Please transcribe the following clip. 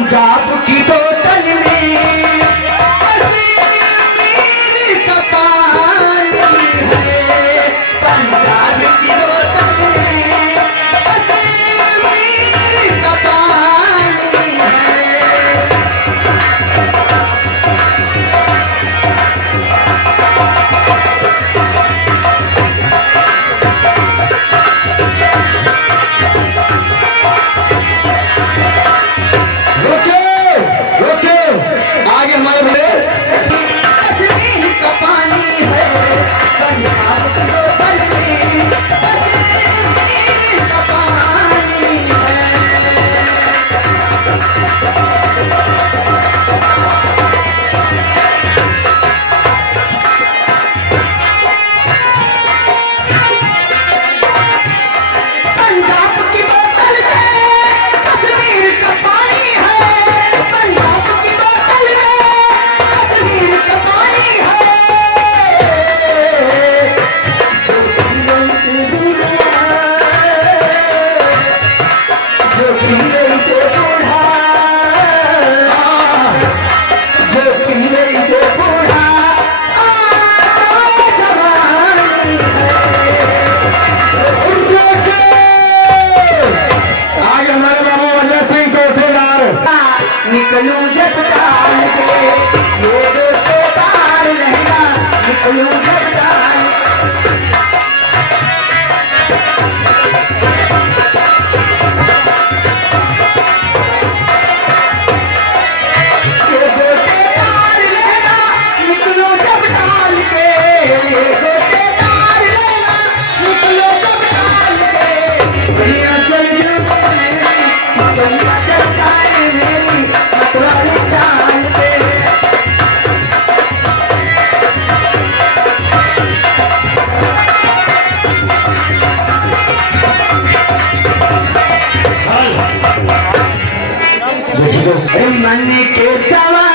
पंजाब की बोतल में कश्मीर का पानी है, पंजाब की बोतल में कश्मीर का पानी है। निकलूं जब डाल के ये दोस्तों पार रहना, निकलूं जब डाल ये दोस्तों पार रहना, निकलूं जब डाल के, ये दोस्तों पार रहना, निकलूं जब डाल के। दुनिया चल दुनिया चलता है मेरी मतवाली चाल पे। मन के सवाल